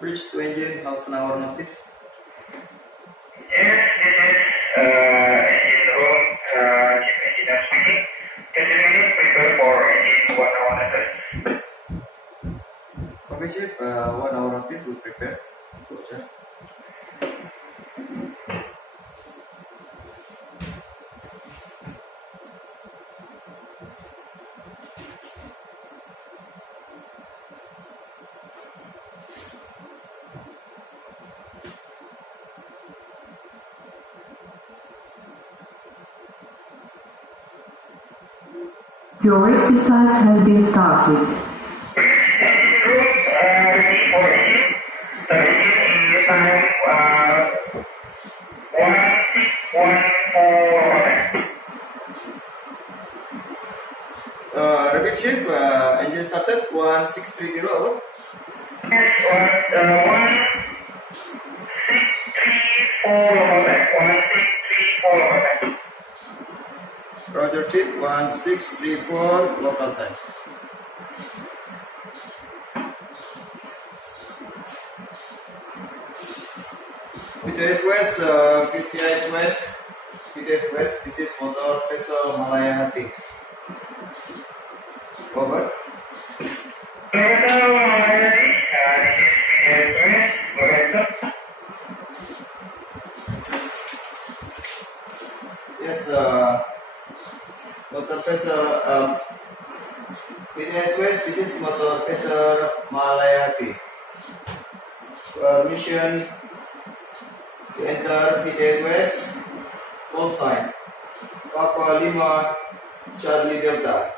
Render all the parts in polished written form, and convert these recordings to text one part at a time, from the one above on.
Bridge to engine, half an hour notice. Yes, this is engine room, chief engineer speaking. Can you please prepare for engine 1 hour notice? Copy chief, 1 hour notice will prepare. Roger. Your exercise has been started. Engine room, ready for engine. The engine is time 1614. Repeat chief, engine started 1630 over. Yes, 1634. Roger chief, 1634 local time. VTS West, VTS West, VTS West, this is motor vessel Malahayati. Over. Yes, motor vessel VTS West, this is motor vessel Malahayati. Mission to enter VTS West, call sign Papa Lima Charlie Delta.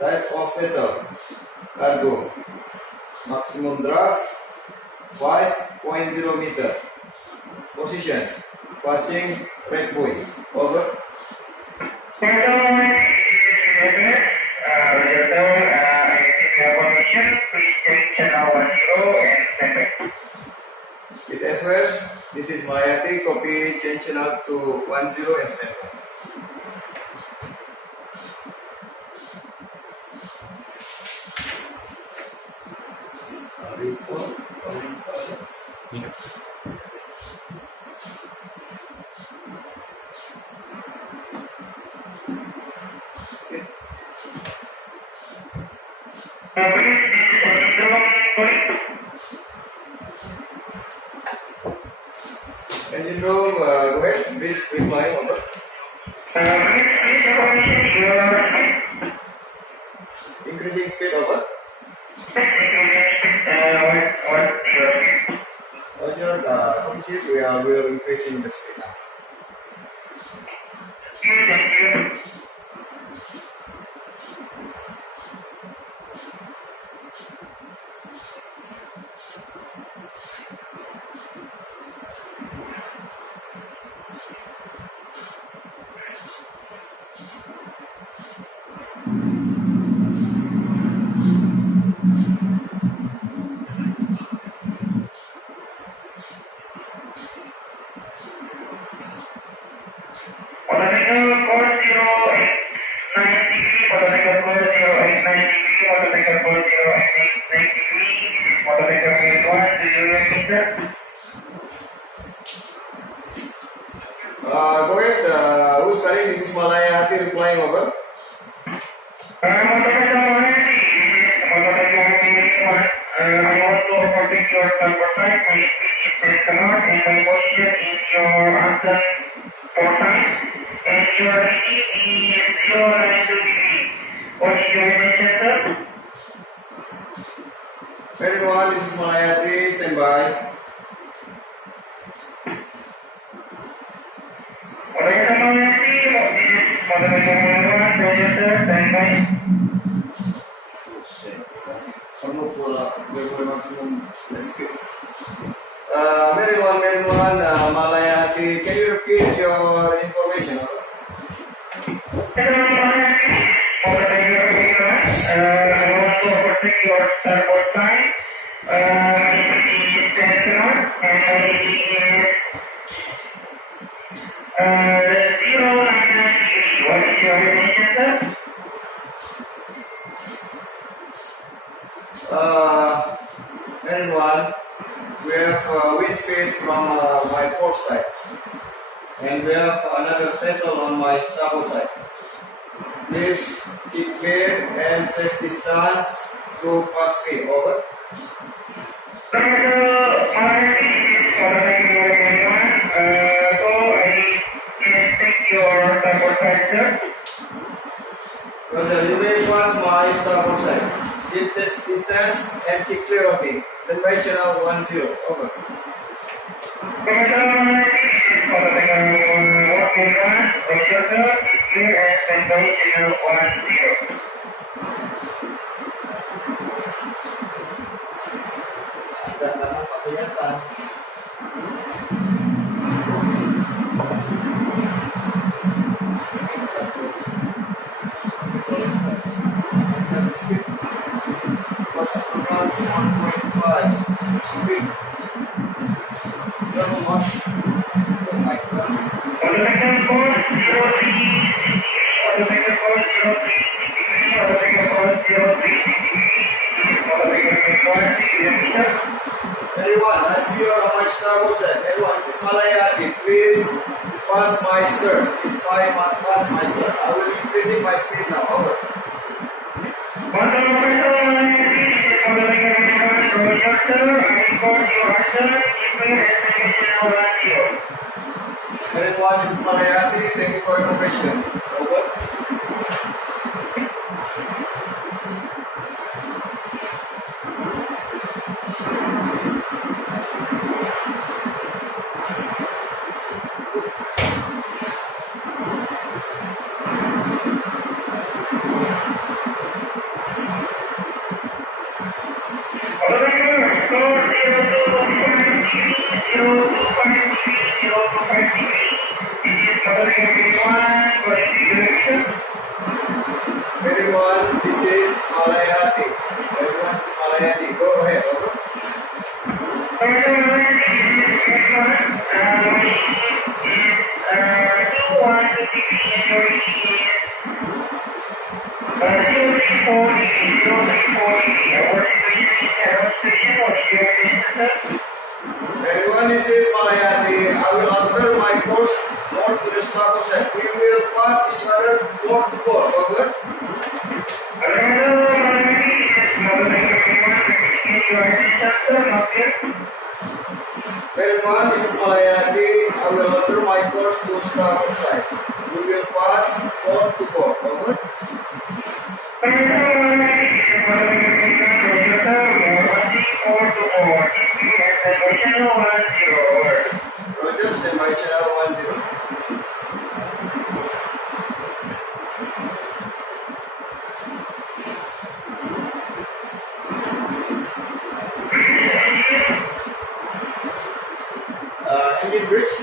Type of vessel cargo, maximum draft 5.0 meter. Position passing red buoy. Over. VTS West, this is Malahayati, copy change channel to 10 and stand by. Yeah. Engine room, go ahead, please reply. Over. Increasing speed. Over. Roger, copy chief, we will increasing the speed now. Go ahead, who's calling? This is Malahayati replying. Over. I want to protect your comfort side. My speech is cannot and my position is your answer for time. And your reading is 092 degree. What is your intention, sir? Very well, this is Malahayati, stand by. Maximum speed. Marin one, Malahayati, can you repeat your information? I want to protect your starboard side. It is cannot and it is 099 degree. What is your intention, sir? Marin one, We have wind speed from my port side, and we have another vessel on my starboard side. Please keep clear and safe distance to pass clear. Over. Roger, you may pass my starboard side. Keep safe distance and keep clear of me. Stand by channel 10. Over. Ada nama Pak kelihatan. Satu. Kasih speed. Cost around 1.5. Speed. Just one. Oh my God. Everyone, I see you on my starboard side. Everyone, this is Malahayati. Please pass my stern. Please pass my stern. I will increasing my speed now. Over. Everyone, this is Malahayati. Thank you for your cooperation. Over. Everyone, this is Malahayati. Everyone, this is Malahayati. Go ahead. Over. Everyone, this is Malahayati. I will alter my course more to the starboard side. We will pass each other port to port. Over. Everyone, this is Malahayati. I will alter my course to starboard side. We will pass port to port. Over. Roger, stand by channel 10. Engine bridge.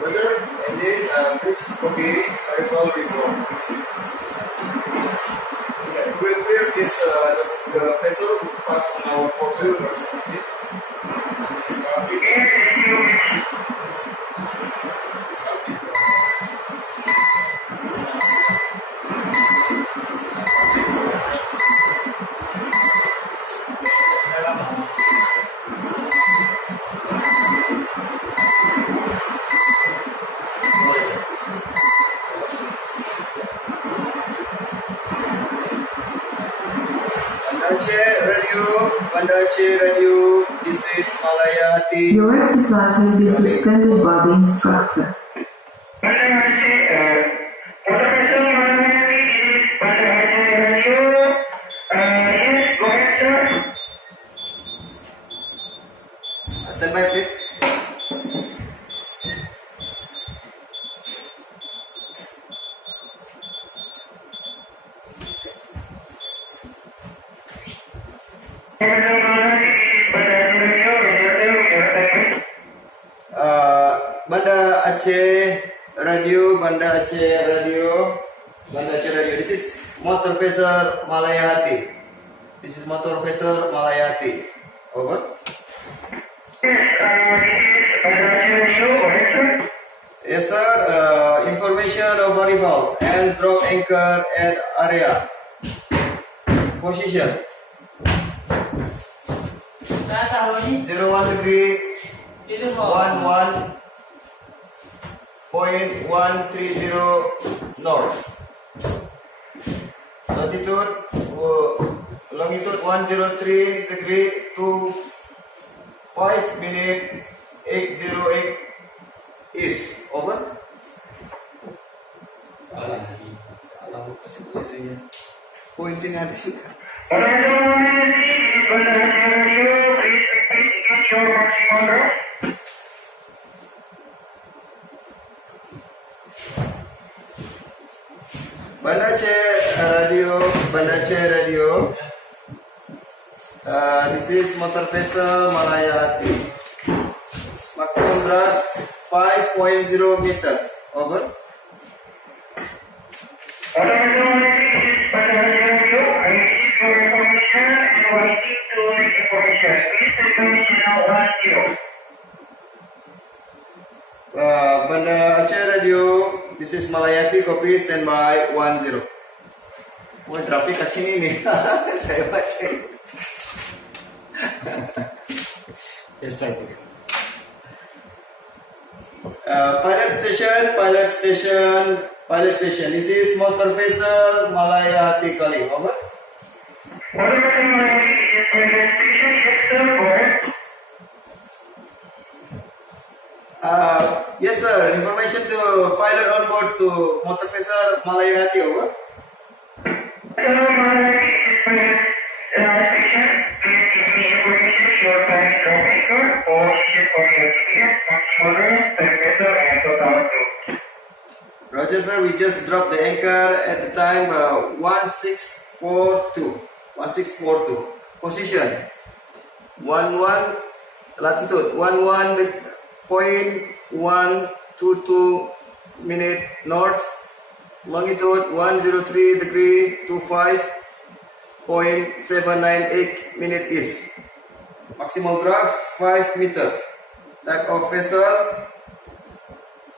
Roger, engine bridge copy. Arrival report. We will clear this the vessel to pass on our port surface. Aceh radio, this is Malahayati. Your exercise has been suspended by the instructor. Stand by, please. Banda Aceh radio, Banda Aceh radio, Banda Aceh radio. This is motor vessel Malahayati. This is motor vessel Malahayati. Over. Yes, sir. Information of arrival and drop anchor at area. Position 01 degree 11.130 north. Longitude 103 degree to 5 minute 808 east. Over. Salah kasih saya. Poin sini ada sih. Banda Aceh radio. This is motor vessel Malahayati. Maximum draft 5.0 meters. Over. Banda Aceh radio. This is Malahayati. Copy standby 10. Wah, grafik kasih ini. Saya baca. Yes, I think. Pilot station. This is motor vessel Malahayati calling. Over. Yes, sir. Information to pilot on board to motor vessel Malahayati. Over. Roger, sir. We just dropped the anchor at the time 1642. 1642. Position 11 latitude 11.122 minute north. Longitude 103 degree to 5.798 minute east. Maximal draft 5 meters. Type of vessel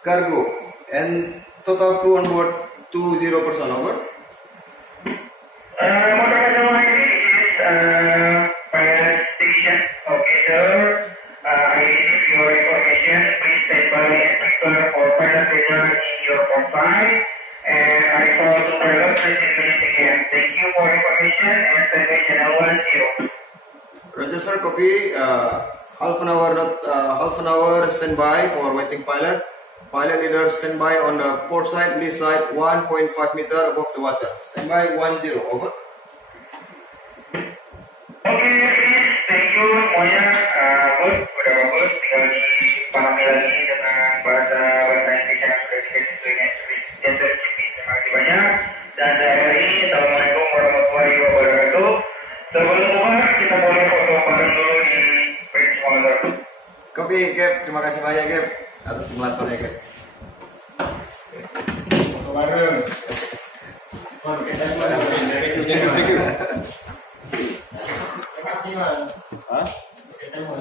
cargo and total crew on board 20 person. Over. Pilot station. Okay, sir. I receive your information. Please stand by and prepare for pilot data in your profile. And I call to pilot 30 minutes again. Thank you for information and standby channel 10. Roger, sir. Copy. Half an hour standby for waiting pilot. Pilot leader standby on the port side, lee side 1.5 meter above the water. Standby 10. Over. Oke, thank you semuanya. Good, udah bagus. Tinggal dipahami lagi dengan bahasa Inggris yang sudah dikasih dengan terima kasih banyak. Dan dari hari ini, Assalamualaikum warahmatullahi wabarakatuh. Sebelum mulai, kita boleh foto bareng dulu di bridge monitor. Copy, Cap. Terima kasih banyak, Cap, atas simulatornya, Cap. Foto bareng. Oh, kita Terima kasih, Mas. Hah? Kita mau